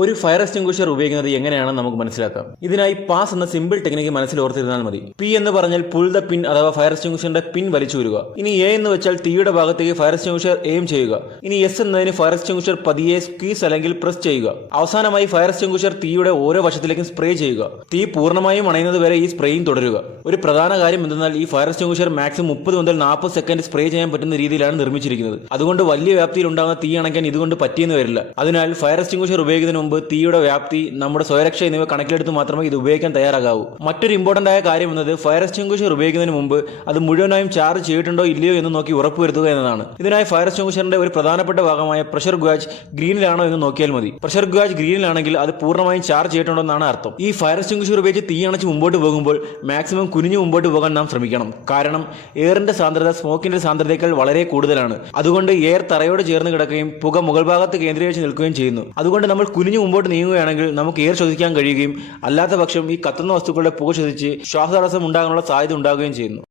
ഒരു fire extinguisher ഉപയോഗിക്കുന്നത് എങ്ങനെയാണെന്ന് നമുക്ക് മനസ്സിലാക്കാം. ഇതിനായി പാസ് എന്ന സിമ്പിൾ ടെക്നിക്ക് മനസ്സിൽ ഓർത്തിരുന്നാൽ മതി. പി എന്ന് പറഞ്ഞാൽ പുൾ ദ പിൻ അഥവാ ഫയർ എക്സ്റ്റിംഗ്വിഷറിന്റെ പിൻ വലിച്ചൂരുക. ഇനി എ എന്ന് വെച്ചാൽ തീയുടെ ഭാഗത്തേക്ക് ഫയർ എക്സ്റ്റിംഗ്വിഷർ എയിം ചെയ്യുക. ഇനി എസ് എന്നതിന് ഫയർ എക്സ്റ്റിംഗ്വിഷർ പതിയെ സ്ക്വീസ് അല്ലെങ്കിൽ പ്രസ് ചെയ്യുക. അവസാനമായി ഫയർ എക്സ്റ്റിംഗ്വിഷർ തീയുടെ ഓരോ വശത്തിലേക്കും സ്പ്രേ ചെയ്യുക. തീ പൂർണ്ണമായും അണയുന്നത് വരെ ഈ സ്പ്രേയിങ് തുടരുക. ഒരു പ്രധാന കാര്യം എന്തെന്നാൽ ഈ ഫയർ എക്സ്റ്റിംഗ്വിഷർ മാക്സിമം 30 മുതൽ 40 സെക്കൻഡ് സ്പ്രേ ചെയ്യാൻ പറ്റുന്ന രീതിയിലാണ് നിർമ്മിച്ചിരിക്കുന്നത്. അതുകൊണ്ട് വലിയ വ്യാപ്തിയിൽ ഉണ്ടാകുന്ന തീ അണയ്ക്കാൻ ഇതുകൊണ്ട് പറ്റിയെന്ന് വരില്ല. അതിനാൽ ഫയർ എക്സ്റ്റിംഗ്വിഷർ ഉപയോഗിക്കുന്നതിന് മുമ്പ് തീയുടെ വ്യാപ്തി, നമ്മുടെ സ്വയരക്ഷ എന്നിവ കണക്കിലെടുത്ത് മാത്രമേ ഇത് ഉപയോഗിക്കാൻ തയ്യാറാകാവൂ. മറ്റൊരു ഇമ്പോർട്ടന്റ് ആയ കാര്യം എന്നത് ഫയർ എക്സ്റ്റിംഗ്വിഷർ ഉപയോഗിക്കുന്നതിന് മുമ്പ് അത് മുഴുവനായും ചാർജ് ചെയ്തിട്ടുണ്ടോ ഇല്ലയോ എന്ന് നോക്കി ഉറപ്പുവരുത്തുക എന്നതാണ്. ഇതിനായി ഫയർ എക്സ്റ്റിംഗ്വിഷറിന്റെ ഒരു പ്രധാനപ്പെട്ട ഭാഗമായ പ്രഷർ ഗാജ് ഗ്രീനിലാണോ എന്ന് നോക്കിയാൽ മതി. പ്രഷർ ഗാജ് ഗ്രീനിലാണെങ്കിൽ അത് പൂർണ്ണമായും ചാർജ് ചെയ്തിട്ടുണ്ടോ എന്നാണ് അർത്ഥം. ഈ ഫയർ എക്സ്റ്റിംഗ്വിഷർ ഉപയോഗിച്ച് തീ അണച്ച് മുമ്പോട്ട് പോകുമ്പോൾ മാക്സിമം കുനിഞ്ഞു മുമ്പോട്ട് പോകാൻ നാം ശ്രമിക്കണം. കാരണം എയറിന്റെ സാന്ദ്രത സ്മോക്കിന്റെ സാന്ദ്രതയേക്കാൾ വളരെ കൂടുതലാണ്. അതുകൊണ്ട് എയർ തറയോട് ചേർന്ന് കിടക്കുകയും പുക മുകൾ ഭാഗത്ത് കേന്ദ്രീകരിച്ച് നിൽക്കുകയും ചെയ്യുന്നു. അതുകൊണ്ട് നമ്മൾ കുനിഞ്ഞു മുമ്പോട്ട് നീങ്ങുകയാണെങ്കിൽ നമുക്ക് എയർ ശ്വസിക്കാൻ കഴിയുകയും അല്ലാത്ത പക്ഷം ഈ കത്തുന്ന വസ്തുക്കളുടെ പുക ശ്വസിച്ച് ശ്വാസതടസ്സം ഉണ്ടാകാനുള്ള സാധ്യത ഉണ്ടാകുകയും ചെയ്യുന്നു.